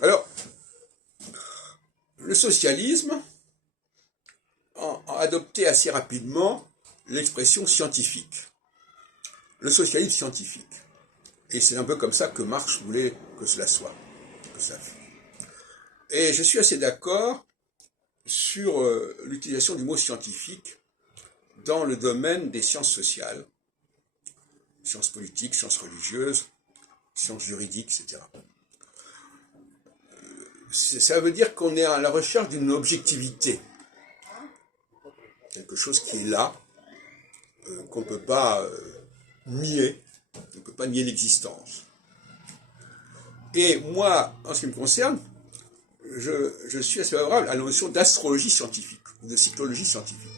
Alors, le socialisme a adopté assez rapidement l'expression scientifique. Le socialisme scientifique. Et c'est un peu comme ça que Marx voulait que cela soit. Que ça fait. Et je suis assez d'accord sur l'utilisation du mot scientifique dans le domaine des sciences sociales, sciences politiques, sciences religieuses, sciences juridiques, etc. Ça veut dire qu'on est à la recherche d'une objectivité, quelque chose qui est là, qu'on ne peut pas nier, on ne peut pas nier l'existence. Et moi, en ce qui me concerne, je suis assez favorable à la notion d'astrologie scientifique, ou de cyclologie scientifique.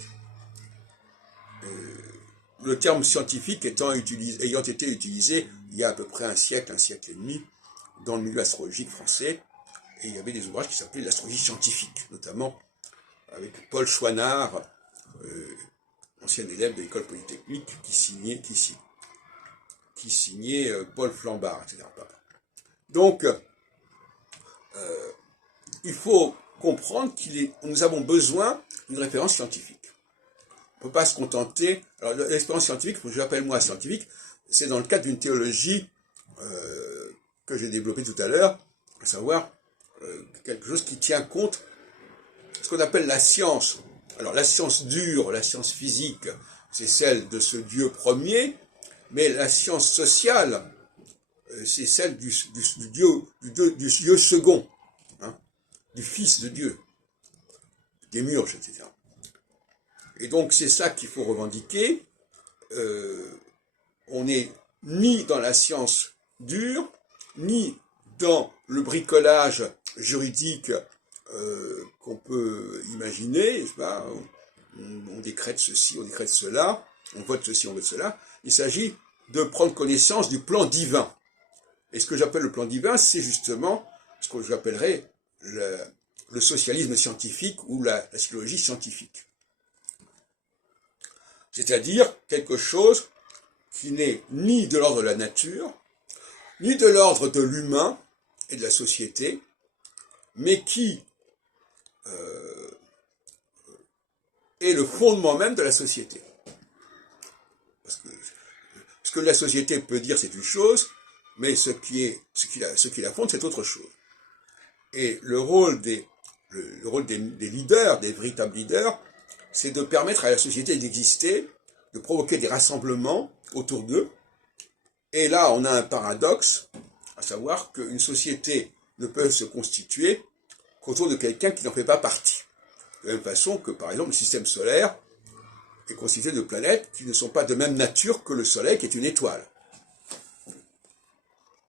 Le terme scientifique ayant été utilisé il y a à peu près un siècle et demi, dans le milieu astrologique français, et il y avait des ouvrages qui s'appelaient l'astrologie scientifique, notamment avec Paul Chouinard, ancien élève de l'école polytechnique, qui signait Paul Flambard, etc. Donc, il faut comprendre nous avons besoin d'une référence scientifique. On ne peut pas se contenter. Alors, l'expérience scientifique, que j'appelle moi scientifique, c'est dans le cadre d'une théologie que j'ai développée tout à l'heure, à savoir quelque chose qui tient compte de ce qu'on appelle la science. Alors, la science dure, la science physique, c'est celle de ce Dieu premier, mais la science sociale, c'est celle du Dieu second, hein, du Fils de Dieu, Démiurge, etc. Et donc c'est ça qu'il faut revendiquer. On n'est ni dans la science dure, ni dans le bricolage juridique qu'on peut imaginer, n'est-ce pas ? On décrète ceci, on décrète cela, on vote ceci, on vote cela. Il s'agit de prendre connaissance du plan divin. Et ce que j'appelle le plan divin, c'est justement ce que j'appellerais le socialisme scientifique ou la psychologie scientifique. C'est-à-dire quelque chose qui n'est ni de l'ordre de la nature, ni de l'ordre de l'humain et de la société, mais qui est le fondement même de la société. Parce que ce que la société peut dire, c'est une chose, mais ce qui la fonde, c'est autre chose. Et le rôle des leaders, des véritables leaders, c'est de permettre à la société d'exister, de provoquer des rassemblements autour d'eux. Et là, on a un paradoxe, à savoir qu'une société ne peut se constituer qu'autour de quelqu'un qui n'en fait pas partie. De la même façon que, par exemple, le système solaire est constitué de planètes qui ne sont pas de même nature que le Soleil, qui est une étoile.